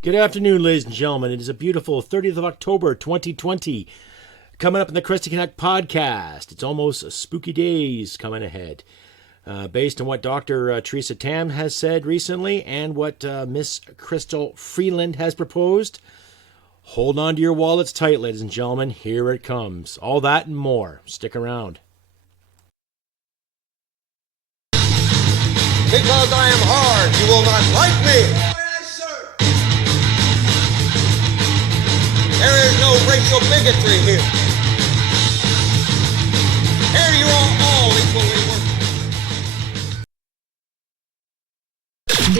Good afternoon, ladies and gentlemen. It is a beautiful 30th of October, 2020. Coming up in the Chrystia Canuck podcast. It's almost spooky days coming ahead. Based on what Dr. Chrystia Tam has said recently and what Miss Chrystia Freeland has proposed, hold on to your wallets tight, ladies and gentlemen. Here it comes. All that and more. Stick around. Because I am hard, you will not like me. There is no racial bigotry here. Here you are all equally worthy.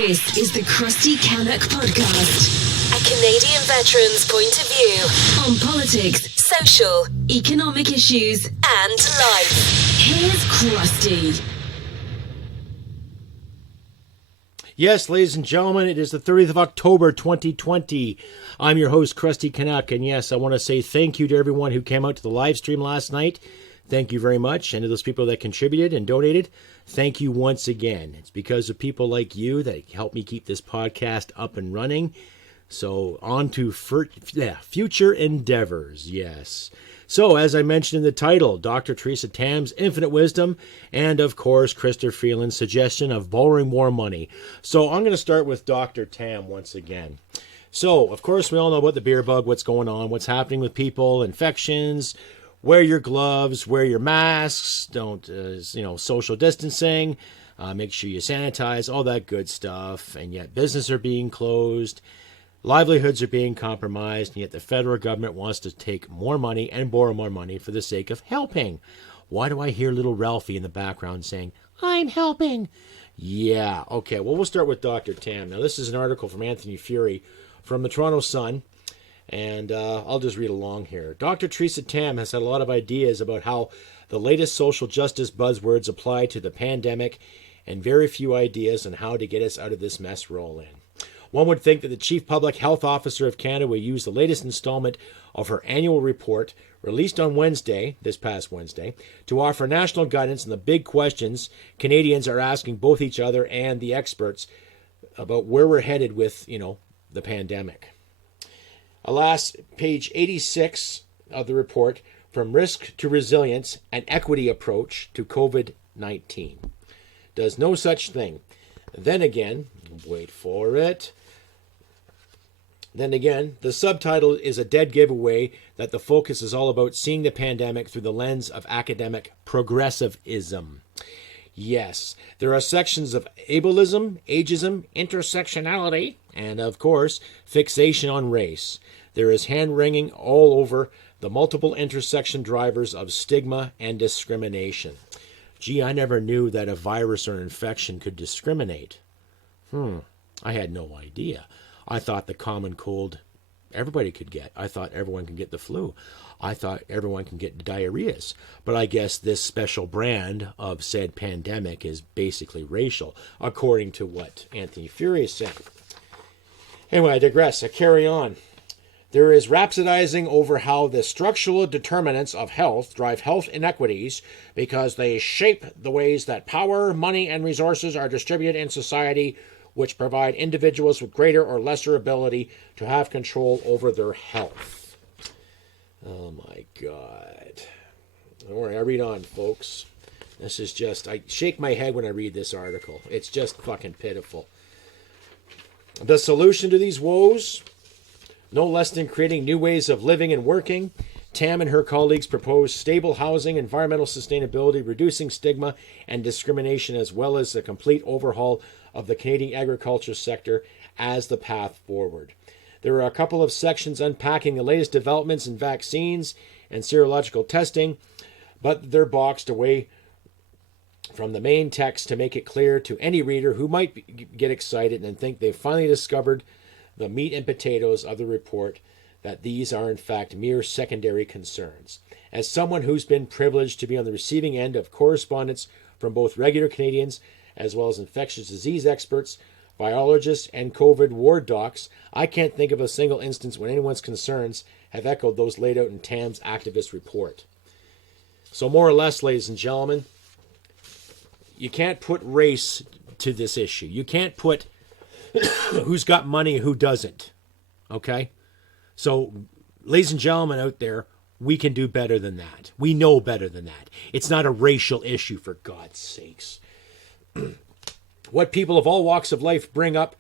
This is the Crusty Canuck podcast, a Canadian veteran's point of view on politics, social, economic issues, and life. Here's Crusty. Yes, ladies and gentlemen, it is the 30th of October, 2020. I'm your host, Crusty Canuck, and yes, I want to say thank you to everyone who came out to the live stream last night. Thank you very much, and to those people that contributed and donated, thank you once again. It's because of people like you that help me keep this podcast up and running. So, on to future endeavors, yes. So, as I mentioned in the title, Dr. Chrystia Tam's infinite wisdom, and of course, Chrystia Freeland's suggestion of borrowing more money. So, I'm going to start with Dr. Tam once again. So, of course, we all know about the beer bug, what's going on, what's happening with people, infections, wear your gloves, wear your masks, don't, social distancing, make sure you sanitize, all that good stuff, and yet businesses are being closed. Livelihoods are being compromised, and yet the federal government wants to take more money and borrow more money for the sake of helping. Why do I hear little Ralphie in the background saying, I'm helping? Yeah, okay, well, we'll start with Dr. Tam. Now, this is an article from Anthony Furey from the Toronto Sun, and I'll just read along here. Dr. Chrystia Tam has had a lot of ideas about how the latest social justice buzzwords apply to the pandemic, and very few ideas on how to get us out of this mess we're all in. One would think that the Chief Public Health Officer of Canada will use the latest installment of her annual report, released on this past Wednesday, to offer national guidance on the big questions Canadians are asking both each other and the experts about where we're headed with, the pandemic. Alas, page 86 of the report, From Risk to Resilience, an Equity Approach to COVID-19, does no such thing. Then again, wait for it. Then again, the subtitle is a dead giveaway that the focus is all about seeing the pandemic through the lens of academic progressivism. Yes, there are sections of ableism, ageism, intersectionality, and of course, fixation on race. There is hand-wringing all over the multiple intersection drivers of stigma and discrimination. Gee, I never knew that a virus or infection could discriminate. I had no idea. I thought the common cold everybody could get. I thought everyone can get the flu. I thought everyone can get diarrheas. But I guess this special brand of said pandemic is basically racial, according to what Anthony Furey is saying. Anyway, I digress. I carry on. There is rhapsodizing over how the structural determinants of health drive health inequities because they shape the ways that power, money, and resources are distributed in society, which provide individuals with greater or lesser ability to have control over their health. Oh my God. Don't worry, I read on, folks. This is just, I shake my head when I read this article. It's just fucking pitiful. The solution to these woes? No less than creating new ways of living and working, Tam and her colleagues propose stable housing, environmental sustainability, reducing stigma and discrimination, as well as a complete overhaul of the Canadian agriculture sector as the path forward. There are a couple of sections unpacking the latest developments in vaccines and serological testing, but they're boxed away from the main text to make it clear to any reader who might get excited and think they've finally discovered the meat and potatoes of the report, that these are in fact mere secondary concerns. As someone who's been privileged to be on the receiving end of correspondence from both regular Canadians as well as infectious disease experts, biologists, and COVID ward docs, I can't think of a single instance when anyone's concerns have echoed those laid out in Tam's activist report. So more or less, ladies and gentlemen, you can't put race to this issue. You can't put who's got money and who doesn't. Okay? So, ladies and gentlemen out there, we can do better than that. We know better than that. It's not a racial issue, for God's sakes. What people of all walks of life bring up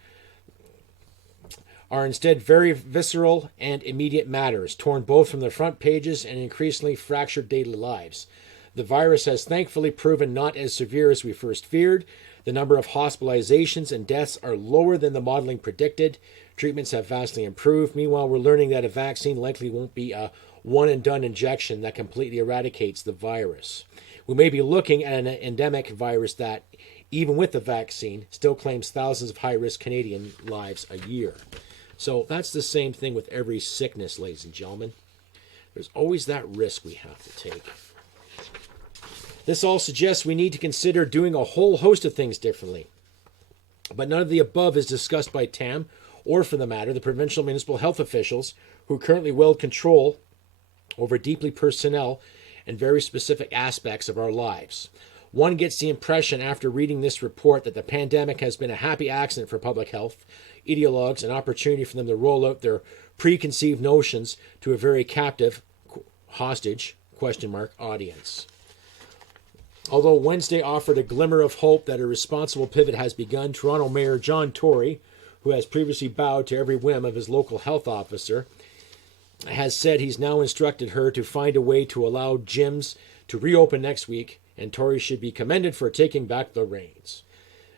are instead very visceral and immediate matters, torn both from the front pages and increasingly fractured daily lives. The virus has thankfully proven not as severe as we first feared. The number of hospitalizations and deaths are lower than the modeling predicted. Treatments have vastly improved. Meanwhile, we're learning that a vaccine likely won't be a one-and-done injection that completely eradicates the virus. We may be looking at an endemic virus that, even with the vaccine, still claims thousands of high-risk Canadian lives a year. So that's the same thing with every sickness, ladies and gentlemen. There's always that risk we have to take. This all suggests we need to consider doing a whole host of things differently. But none of the above is discussed by Tam, or for the matter, the provincial municipal health officials who currently wield control over deeply personnel and very specific aspects of our lives. One gets the impression after reading this report that the pandemic has been a happy accident for public health ideologues, an opportunity for them to roll out their preconceived notions to a very captive, hostage, audience. Although Wednesday offered a glimmer of hope that a responsible pivot has begun, Toronto Mayor John Tory, who has previously bowed to every whim of his local health officer, has said he's now instructed her to find a way to allow gyms to reopen next week, and Tory should be commended for taking back the reins.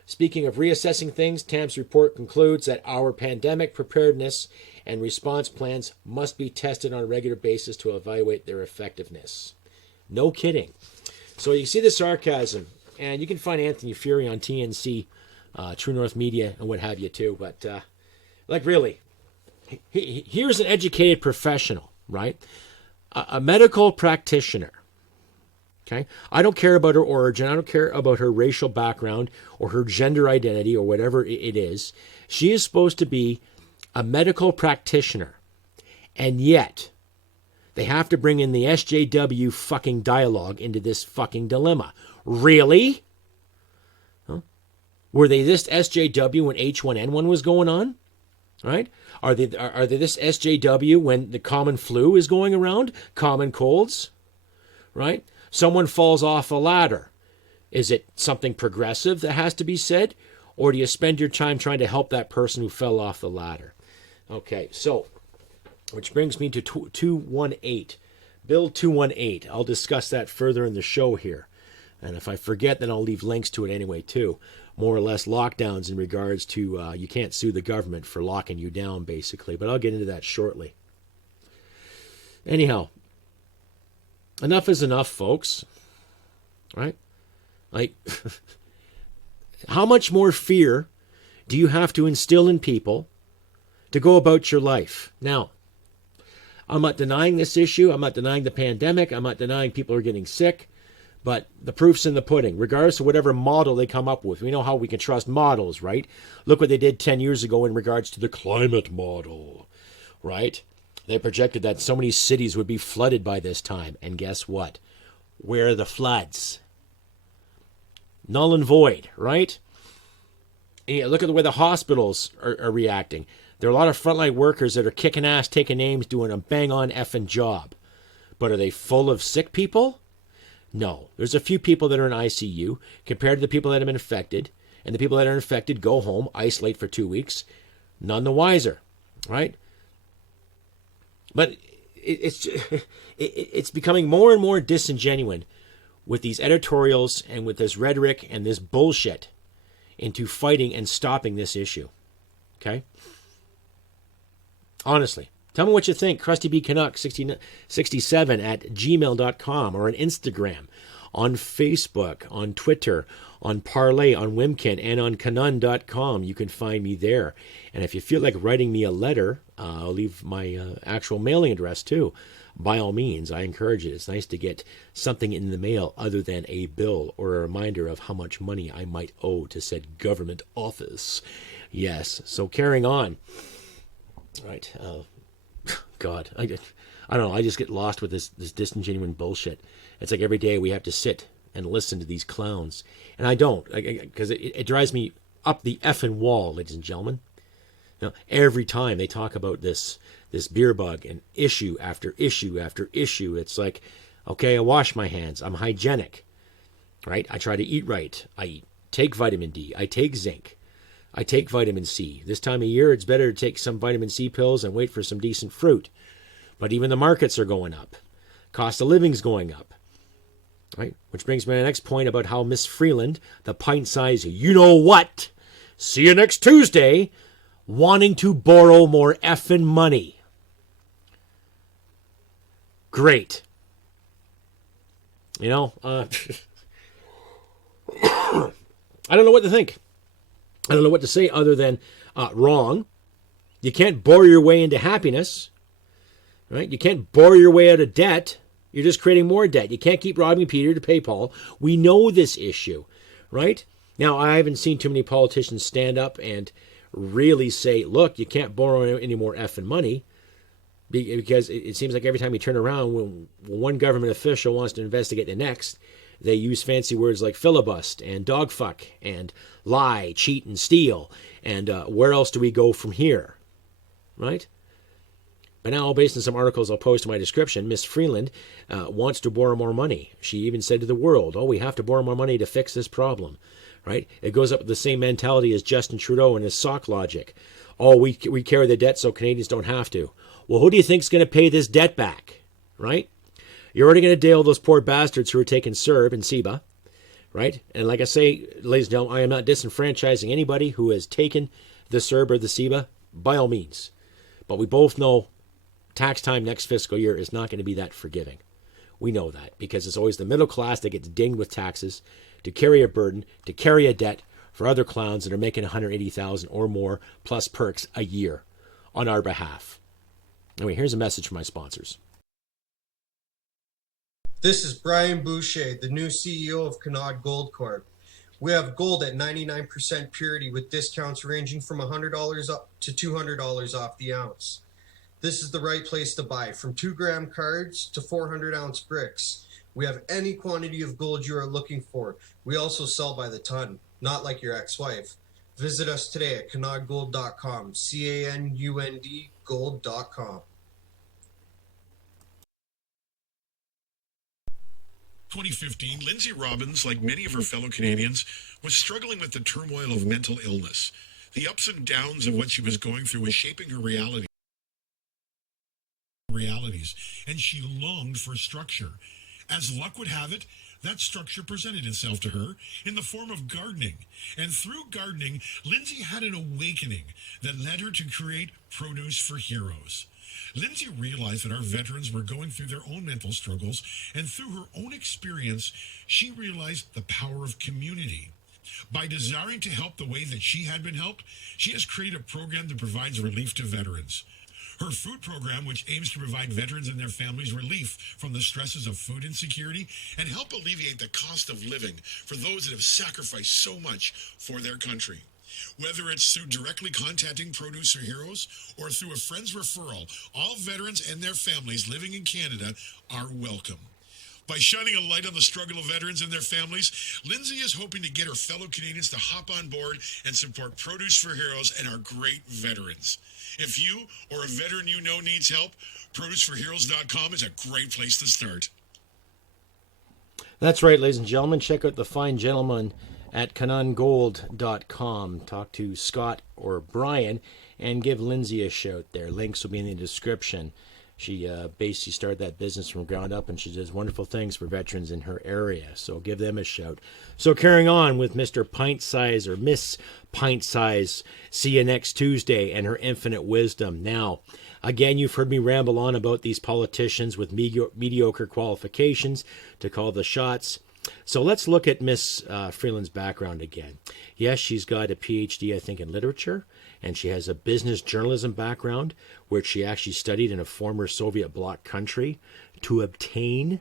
Speaking of reassessing things, Tam's report concludes that our pandemic preparedness and response plans must be tested on a regular basis to evaluate their effectiveness. No kidding. So you see the sarcasm, and you can find Anthony Fury on TNC, True North Media, and what have you too. But really, here's an educated professional, right? A medical practitioner. Okay, I don't care about her origin. I don't care about her racial background or her gender identity or whatever it is. She is supposed to be a medical practitioner, and yet they have to bring in the SJW fucking dialogue into this fucking dilemma. Really? Huh? Were they this SJW when H1N1 was going on? Right? Are they this SJW when the common flu is going around? Common colds? Right? Someone falls off a ladder. Is it something progressive that has to be said? Or do you spend your time trying to help that person who fell off the ladder? Okay, so, which brings me to 218. Bill 218. I'll discuss that further in the show here. And if I forget, then I'll leave links to it anyway, too. More or less lockdowns in regards to you can't sue the government for locking you down, basically. But I'll get into that shortly. Anyhow, enough is enough, folks. Right? Like, how much more fear do you have to instill in people to go about your life? Now, I'm not denying this issue. I'm not denying the pandemic. I'm not denying people are getting sick. But the proof's in the pudding, regardless of whatever model they come up with. We know how we can trust models, right? Look what they did 10 years ago in regards to the climate model, right? They projected that so many cities would be flooded by this time. And guess what? Where are the floods? Null and void, right? And look at the way the hospitals are reacting. There are a lot of frontline workers that are kicking ass, taking names, doing a bang-on effing job. But are they full of sick people? No. There's a few people that are in ICU compared to the people that have been infected. And the people that are infected go home, isolate for 2 weeks. None the wiser, right? But it's becoming more and more disingenuous with these editorials and with this rhetoric and this bullshit into fighting and stopping this issue. Okay? Honestly. Tell me what you think. CrustyBCanuck67 at gmail.com or on Instagram, on Facebook, on Twitter, on Parlay, on Wimkin, and on Canun.com. You can find me there. And if you feel like writing me a letter, I'll leave my actual mailing address too. By all means, I encourage it. It's nice to get something in the mail other than a bill or a reminder of how much money I might owe to said government office. Yes, so carrying on. Right. God, I don't know. I just get lost with this disingenuous bullshit. It's like every day we have to sit and listen to these clowns. And I don't, because it drives me up the effing wall, ladies and gentlemen. Now, every time they talk about this beer bug and issue after issue after issue, it's like, okay, I wash my hands. I'm hygienic, right? I try to eat right. I take vitamin D. I take zinc. I take vitamin C. This time of year, it's better to take some vitamin C pills and wait for some decent fruit. But even the markets are going up. Cost of living's going up. Right? Which brings me to the next point about how Miss Freeland, the pint-size you-know-what, see you next Tuesday, wanting to borrow more effing money. Great. You know, I don't know what to think. I don't know what to say other than wrong. You can't borrow your way into happiness. Right? You can't borrow your way out of debt. You're just creating more debt. You can't keep robbing Peter to pay Paul. We know this issue, right? Now, I haven't seen too many politicians stand up and really say, look, you can't borrow any more effing money, because it seems like every time you turn around, when one government official wants to investigate the next, they use fancy words like filibust and dogfuck and lie, cheat, and steal. And where else do we go from here, right? But now, based on some articles I'll post in my description, Miss Freeland wants to borrow more money. She even said to the world, we have to borrow more money to fix this problem, right? It goes up with the same mentality as Justin Trudeau and his sock logic. We carry the debt so Canadians don't have to. Well, who do you think's going to pay this debt back, right? You're already going to deal those poor bastards who are taking CERB and CEBA, right? And like I say, ladies and gentlemen, I am not disenfranchising anybody who has taken the CERB or the CEBA, by all means. But we both know tax time next fiscal year is not going to be that forgiving. We know that because it's always the middle class that gets dinged with taxes to carry a burden, to carry a debt for other clowns that are making $180,000 or more plus perks a year on our behalf. Anyway, here's a message from my sponsors. This is Brian Boucher, the new CEO of Canuck Gold Corp. We have gold at 99% purity with discounts ranging from $100 up to $200 off the ounce. This is the right place to buy, from 2-gram cards to 400-ounce bricks. We have any quantity of gold you are looking for. We also sell by the ton, not like your ex-wife. Visit us today at canudgold.com, CANUND gold.com. 2015, Lindsay Robbins, like many of her fellow Canadians, was struggling with the turmoil of mental illness. The ups and downs of what she was going through was shaping her realities, and she longed for structure. As luck would have it, that structure presented itself to her in the form of gardening. And through gardening, Lindsay had an awakening that led her to create Produce for Heroes. Lindsay realized that our veterans were going through their own mental struggles, and through her own experience, she realized the power of community. By desiring to help the way that she had been helped, she has created a program that provides relief to veterans. Her food program, which aims to provide veterans and their families relief from the stresses of food insecurity and help alleviate the cost of living for those that have sacrificed so much for their country. Whether it's through directly contacting Produce for Heroes or through a friend's referral, all veterans and their families living in Canada are welcome. By shining a light on the struggle of veterans and their families, Lindsay is hoping to get her fellow Canadians to hop on board and support Produce for Heroes and our great veterans. If you or a veteran you know needs help, ProduceForHeroes.com is a great place to start. That's right, ladies and gentlemen. Check out the fine gentleman at CanunGold.com. Talk to Scott or Brian and give Lindsay a shout there. Links will be in the description. She basically started that business from ground up, and she does wonderful things for veterans in her area. So give them a shout. So carrying on with Mr. Pint Size or Miss Pint Size, see you next Tuesday, and her infinite wisdom. Now, again, you've heard me ramble on about these politicians with mediocre qualifications to call the shots. So let's look at Miss Freeland's background again. Yes, she's got a PhD, I think, in literature, and she has a business journalism background, which she actually studied in a former Soviet bloc country to obtain.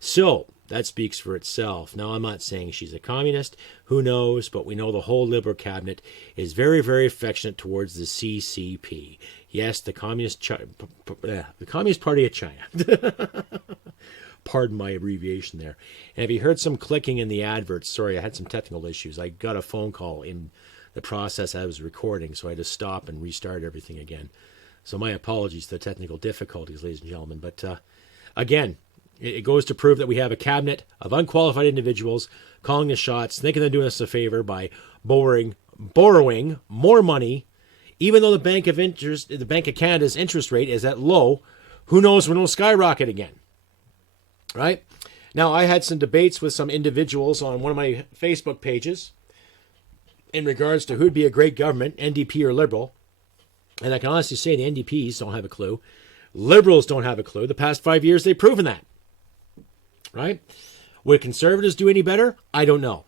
So that speaks for itself. Now, I'm not saying she's a communist. Who knows? But we know the whole Liberal cabinet is very, very affectionate towards the CCP. Yes, the Communist Party of China. Pardon my abbreviation there. And if you heard some clicking in the adverts, sorry, I had some technical issues. I got a phone call in the process I was recording, so I had to stop and restart everything again. So my apologies for the technical difficulties, ladies and gentlemen. But again, it goes to prove that we have a cabinet of unqualified individuals calling the shots, thinking they're doing us a favor by borrowing more money, even though the Bank of Canada's interest rate is at low. Who knows when it'll skyrocket again, right? Now, I had some debates with some individuals on one of my Facebook pages in regards to who'd be a great government, NDP or Liberal. And I can honestly say the NDPs don't have a clue. Liberals don't have a clue. The past 5 years, they've proven that, right? Would Conservatives do any better? I don't know.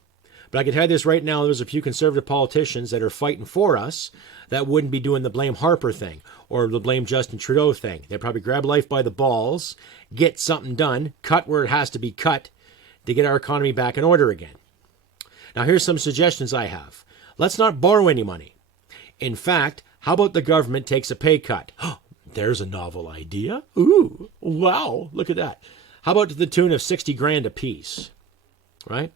But I can tell you this right now, there's a few Conservative politicians that are fighting for us that wouldn't be doing the blame Harper thing or the blame Justin Trudeau thing. They'd probably grab life by the balls, get something done, cut where it has to be cut to get our economy back in order again. Now, here's some suggestions I have. Let's not borrow any money. In fact, how about the government takes a pay cut? There's a novel idea. Ooh, wow, look at that. How about to the tune of 60 grand a piece, right?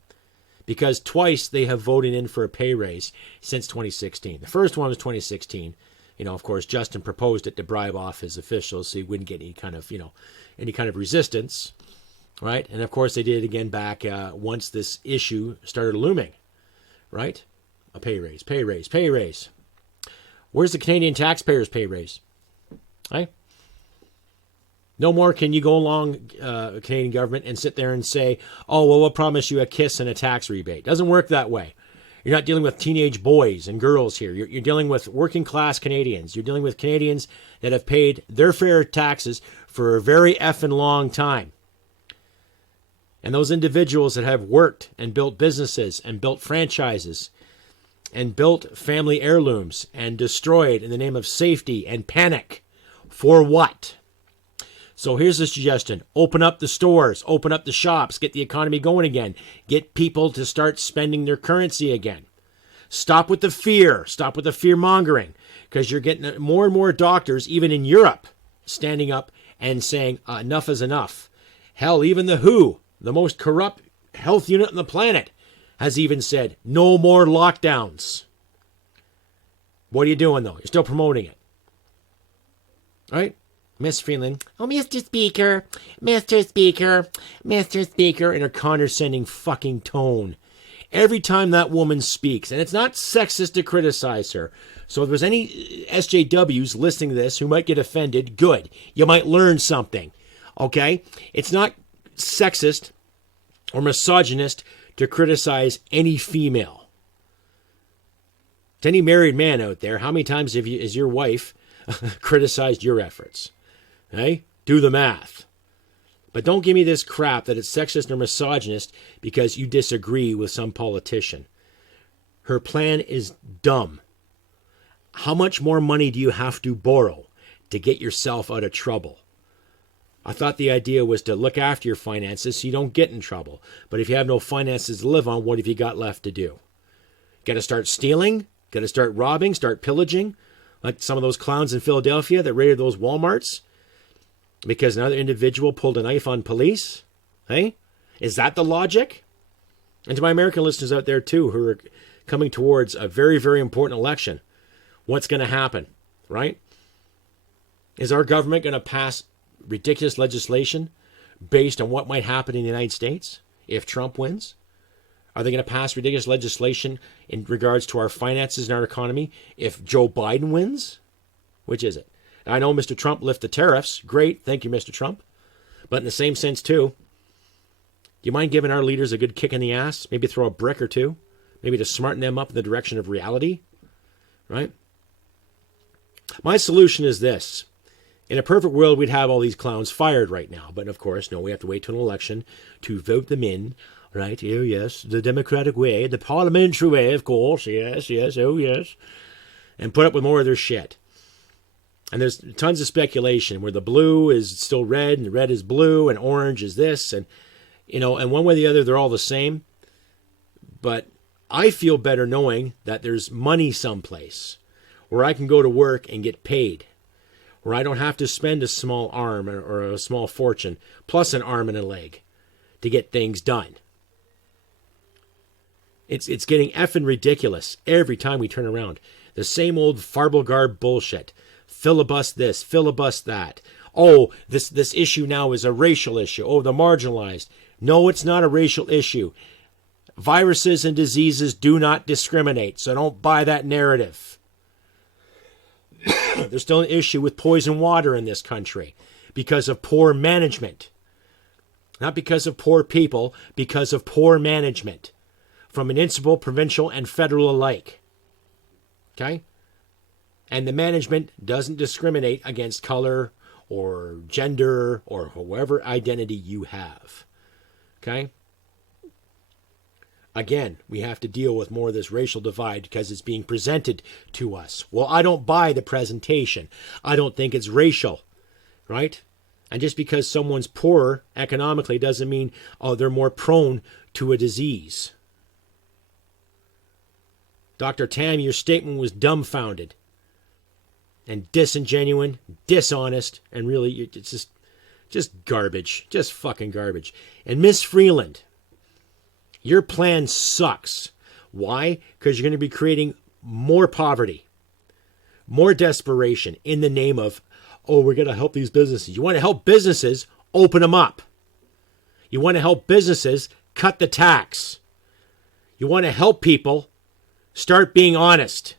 Because twice they have voted in for a pay raise since 2016. The first one was 2016. Of course, Justin proposed it to bribe off his officials so he wouldn't get any kind of resistance, right? And of course, they did it again back once this issue started looming, right? A pay raise, pay raise, pay raise. Where's the Canadian taxpayers' pay raise? Right? No more can you go along, Canadian government, and sit there and say, oh, well, we'll promise you a kiss and a tax rebate. Doesn't work that way. You're not dealing with teenage boys and girls here. You're dealing with working class Canadians. You're dealing with Canadians that have paid their fair taxes for a very effing long time. And those individuals that have worked and built businesses and built franchises and built family heirlooms and destroyed in the name of safety and panic. For what? So here's a suggestion. Open up the stores, open up the shops, get the economy going again. Get people to start spending their currency again. Stop with the fear. Stop with the fear mongering, because you're getting more and more doctors, even in Europe, standing up and saying enough is enough. Hell, even the WHO, the most corrupt health unit on the planet, has even said no more lockdowns. What are you doing, though? You're still promoting it. Right? Miss Freeland, oh, Mr. Speaker, Mr. Speaker, Mr. Speaker, in her condescending fucking tone. Every time that woman speaks, and it's not sexist to criticize her. So if there's any SJWs listening to this who might get offended, good. You might learn something, okay? It's not sexist or misogynist to criticize any female. To any married man out there, how many times has your wife criticized your efforts? Hey, do the math. But don't give me this crap that it's sexist or misogynist because you disagree with some politician. Her plan is dumb. How much more money do you have to borrow to get yourself out of trouble? I thought the idea was to look after your finances so you don't get in trouble. But if you have no finances to live on, what have you got left to do? Got to start stealing? Got to start robbing? Start pillaging? Like some of those clowns in Philadelphia that raided those Walmarts? Because another individual pulled a knife on police? Hey? Is that the logic? And to my American listeners out there too, who are coming towards a very, very important election, what's going to happen, right? Is our government going to pass ridiculous legislation based on what might happen in the United States if Trump wins? Are they going to pass ridiculous legislation in regards to our finances and our economy if Joe Biden wins? Which is it? I know Mr. Trump lifted the tariffs. Great. Thank you, Mr. Trump. But in the same sense, too, do you mind giving our leaders a good kick in the ass? Maybe throw a brick or two? Maybe to smarten them up in the direction of reality? Right? My solution is this. In a perfect world, we'd have all these clowns fired right now. But, of course, no, we have to wait till an election to vote them in. Right? Oh, yes. The democratic way. The parliamentary way, of course. Yes, yes. Oh, yes. And put up with more of their shit. And there's tons of speculation where the blue is still red and the red is blue and orange is this. And, and one way or the other, they're all the same. But I feel better knowing that there's money someplace where I can go to work and get paid, where I don't have to spend a small arm or a small fortune plus an arm and a leg to get things done. It's getting effing ridiculous every time we turn around. The same old Farblegarb bullshit. Filibust this, filibust that. Oh, this issue now is a racial issue. Oh, the marginalized. No, it's not a racial issue. Viruses and diseases do not discriminate, so don't buy that narrative. There's still an issue with poison water in this country because of poor management. Not because of poor people, because of poor management from municipal, provincial, and federal alike. Okay? And the management doesn't discriminate against color or gender or whatever identity you have. Okay? Again, we have to deal with more of this racial divide because it's being presented to us. Well, I don't buy the presentation. I don't think it's racial, right? And just because someone's poorer economically doesn't mean, oh, they're more prone to a disease. Dr. Tam, your statement was dumbfounded and disingenuous, dishonest, and really, it's just garbage. Just fucking garbage. And Miss Freeland, your plan sucks. Why? Because you're going to be creating more poverty, more desperation in the name of, oh, we're going to help these businesses. You want to help businesses? Open them up. You want to help businesses? Cut the tax. You want to help people? Start being honest.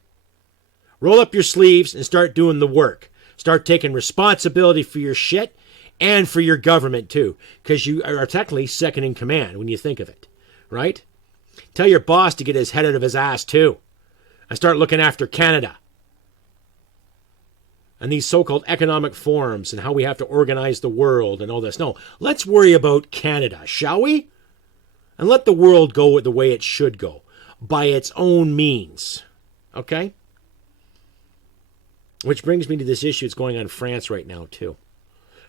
Roll up your sleeves and start doing the work. Start taking responsibility for your shit and for your government too, because you are technically second in command when you think of it. Right? Tell your boss to get his head out of his ass too. And start looking after Canada. And these so-called economic forums and how we have to organize the world and all this. No, let's worry about Canada, shall we? And let the world go the way it should go. By its own means. Okay? Which brings me to this issue that's going on in France right now too.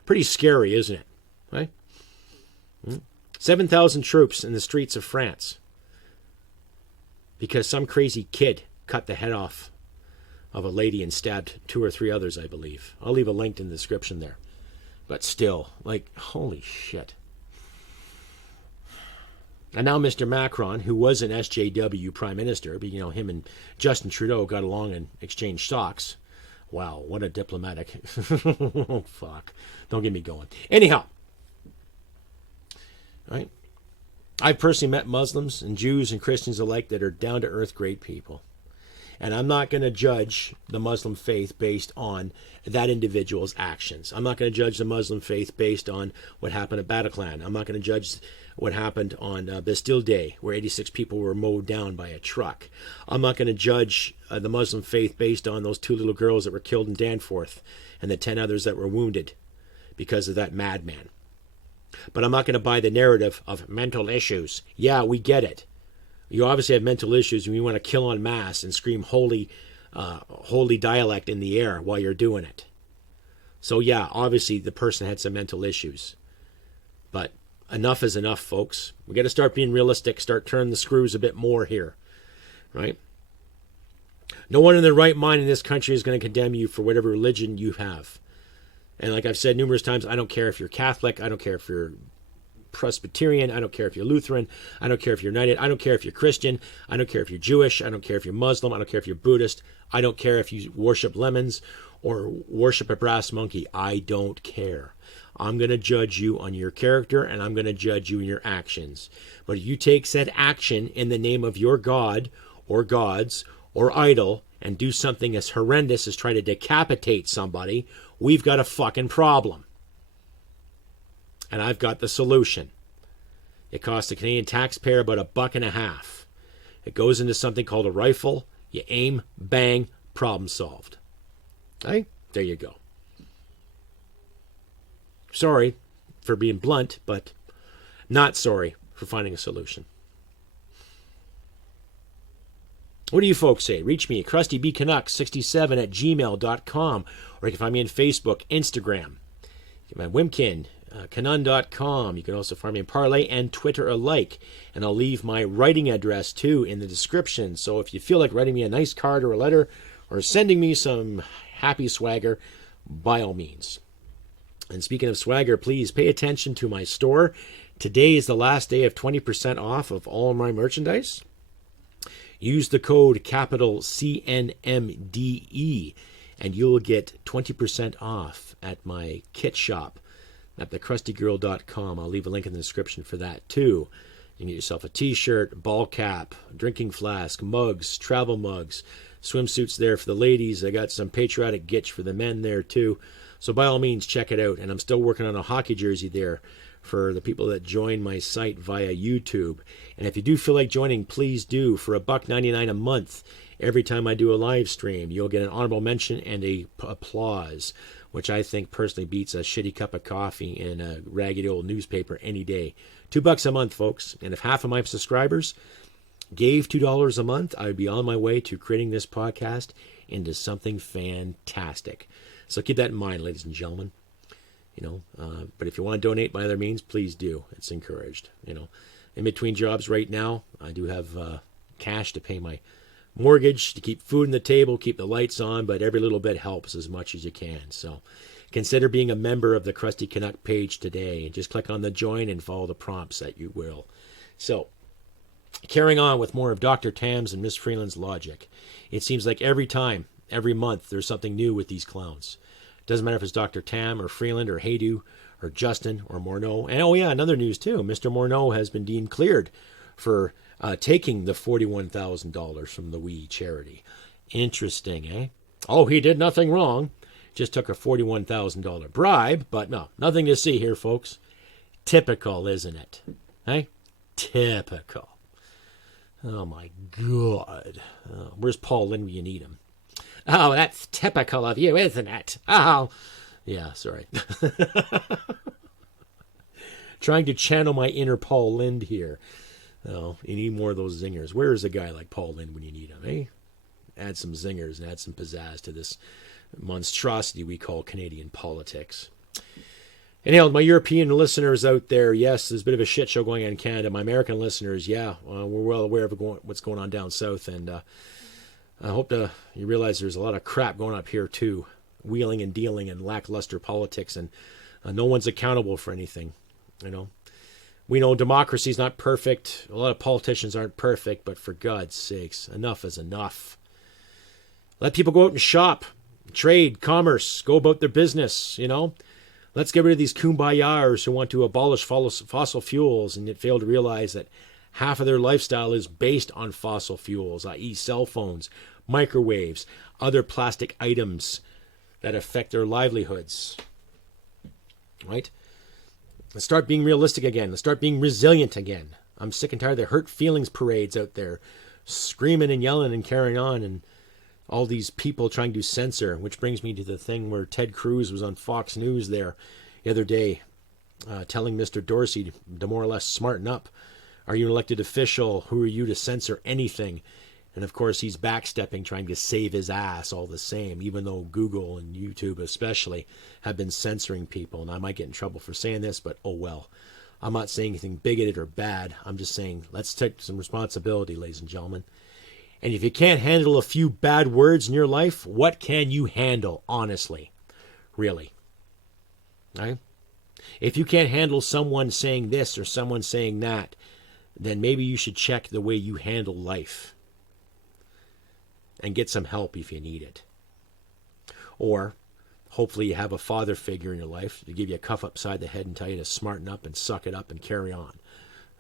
Pretty scary, isn't it? Right? 7,000 troops in the streets of France because some crazy kid cut the head off of a lady and stabbed 2 or 3 others, I believe. I'll leave a link in the description there. But still, like, holy shit. And now Mr. Macron, who was an SJW prime minister, but, him and Justin Trudeau got along and exchanged stocks. Wow, what a diplomatic. Oh, fuck. Don't get me going. Anyhow. Right? I've personally met Muslims and Jews and Christians alike that are down-to-earth great people. And I'm not going to judge the Muslim faith based on that individual's actions. I'm not going to judge the Muslim faith based on what happened at Bataclan. I'm not going to judge what happened on Bastille Day, where 86 people were mowed down by a truck. I'm not going to judge the Muslim faith based on those 2 little girls that were killed in Danforth and the 10 others that were wounded because of that madman. But I'm not going to buy the narrative of mental issues. Yeah, we get it. You obviously have mental issues and you want to kill en masse and scream holy dialect in the air while you're doing it. So yeah, obviously the person had some mental issues. But enough is enough, folks. We got to start being realistic, start turning the screws a bit more here. Right? No one in their right mind in this country is going to condemn you for whatever religion you have. And like I've said numerous times, I don't care if you're Catholic, I don't care if you're Presbyterian, I don't care if you're Lutheran, I don't care if you're United, I don't care if you're Christian, I don't care if you're Jewish, I don't care if you're Muslim, I don't care if you're Buddhist, I don't care if you worship lemons or worship a brass monkey. I don't care. I'm going to judge you on your character and I'm going to judge you in your actions. But if you take said action in the name of your God or gods or idol and do something as horrendous as try to decapitate somebody, we've got a fucking problem. And I've got the solution. It costs the Canadian taxpayer about $1.50. It goes into something called a rifle. You aim, bang, problem solved. Okay? There you go. Sorry for being blunt, but not sorry for finding a solution. What do you folks say? Reach me at crustybcanuck67@gmail.com, or you can find me on Facebook, Instagram. Get my Wimkin, Canon.com. You can also find me in Parlay and Twitter alike. And I'll leave my writing address too in the description. So if you feel like writing me a nice card or a letter or sending me some happy swagger, by all means. And speaking of swagger, please pay attention to my store. Today is the last day of 20% off of all my merchandise. Use the code capital CNMDE and you'll get 20% off at my kit shop at thecrustygirl.com. I'll leave a link in the description for that too. You can get yourself a t-shirt, ball cap, drinking flask, mugs, travel mugs, swimsuits there for the ladies. I got some patriotic gitch for the men there too. So by all means, check it out. And I'm still working on a hockey jersey there for the people that join my site via YouTube. And if you do feel like joining, please do. For $1.99 a month, every time I do a live stream, you'll get an honorable mention and a applause, which I think personally beats a shitty cup of coffee in a raggedy old newspaper any day. $2 a month, folks. And if half of my subscribers gave $2 a month, I would be on my way to creating this podcast into something fantastic. So keep that in mind, ladies and gentlemen. But if you want to donate by other means, please do. It's encouraged. In between jobs right now, I do have cash to pay my mortgage, to keep food on the table, keep the lights on, but every little bit helps as much as you can. So consider being a member of the Crusty Canuck page today, and just click on the join and follow the prompts that you will. So carrying on with more of Dr. Tam's and Miss Freeland's logic. It seems like every time, every month, there's something new with these clowns. Doesn't matter if it's Dr. Tam or Freeland or Haydu or Justin or Morneau. And oh yeah, another news too. Mr. Morneau has been deemed cleared for taking the $41,000 from the WE charity. Interesting, eh? Oh, he did nothing wrong. Just took a $41,000 bribe, but no, nothing to see here, folks. Typical, isn't it? Hey? Typical. Oh my God. Where's Paul Lynn when you need him? Oh, that's typical of you, isn't it? Oh, yeah, sorry. Trying to channel my inner Paul Lind here. Oh, you need more of those zingers. Where is a guy like Paul Lind when you need him, eh? Add some zingers and add some pizzazz to this monstrosity we call Canadian politics. Anyhow, my European listeners out there, yes, there's a bit of a shit show going on in Canada. My American listeners, yeah, we're well aware of what's going on down south, and I hope you realize there's a lot of crap going up here too, wheeling and dealing and lackluster politics, and no one's accountable for anything. We know democracy's not perfect. A lot of politicians aren't perfect, but for God's sakes, enough is enough. Let people go out and shop, trade, commerce, go about their business. Let's get rid of these kumbayas who want to abolish fossil fuels and yet fail to realize that half of their lifestyle is based on fossil fuels, i.e. cell phones, microwaves, other plastic items that affect their livelihoods. Right? Let's start being realistic again. Let's start being resilient again. I'm sick and tired of the hurt feelings parades out there, screaming and yelling and carrying on, and all these people trying to censor, which brings me to the thing where Ted Cruz was on Fox News there the other day, telling Mr. Dorsey to more or less smarten up. Are you an elected official? Who are you to censor anything? And of course, he's backstepping, trying to save his ass all the same, even though Google and YouTube especially have been censoring people. And I might get in trouble for saying this, but oh well. I'm not saying anything bigoted or bad. I'm just saying let's take some responsibility, ladies and gentlemen. And if you can't handle a few bad words in your life, what can you handle, honestly? Really? Right? If you can't handle someone saying this or someone saying that, then maybe you should check the way you handle life and get some help if you need it. Or hopefully you have a father figure in your life to give you a cuff upside the head and tell you to smarten up and suck it up and carry on.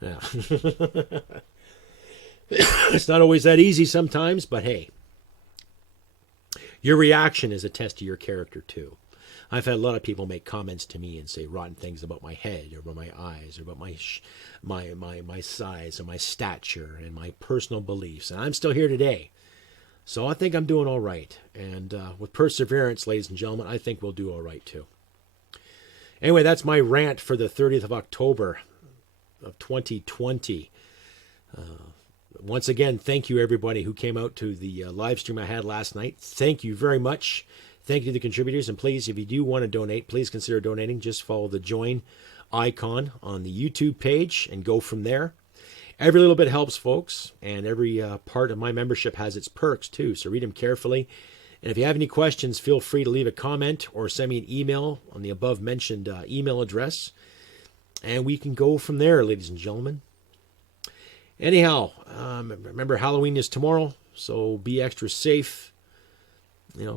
Yeah. It's not always that easy sometimes, but hey, your reaction is a test of your character too. I've had a lot of people make comments to me and say rotten things about my head or about my eyes or about my size or my stature and my personal beliefs, and I'm still here today. So I think I'm doing all right. And with perseverance, ladies and gentlemen, I think we'll do all right too. Anyway, that's my rant for the 30th of October of 2020. Once again, thank you everybody who came out to the live stream I had last night. Thank you very much. Thank you to the contributors. And please, if you do want to donate, please consider donating. Just follow the join icon on the YouTube page and go from there. Every little bit helps, folks. And every part of my membership has its perks too. So read them carefully. And if you have any questions, feel free to leave a comment or send me an email on the above mentioned email address. And we can go from there, ladies and gentlemen. Anyhow, remember Halloween is tomorrow, so be extra safe.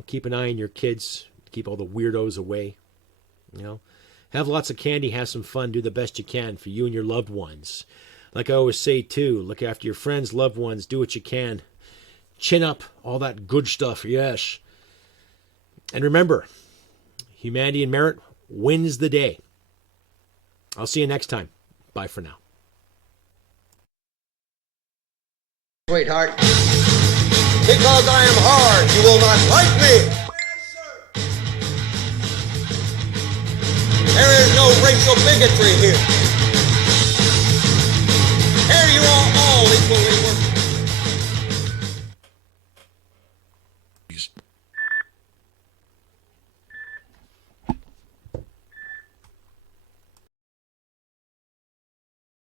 Keep an eye on your kids. Keep all the weirdos away. Have lots of candy, have some fun, do the best you can for you and your loved ones. Like I always say too, look after your friends, loved ones, do what you can. Chin up, all that good stuff, yes. And remember, humanity and merit wins the day. I'll see you next time. Bye for now. Sweetheart, because I am hard, you will not like me. There is no racial bigotry here.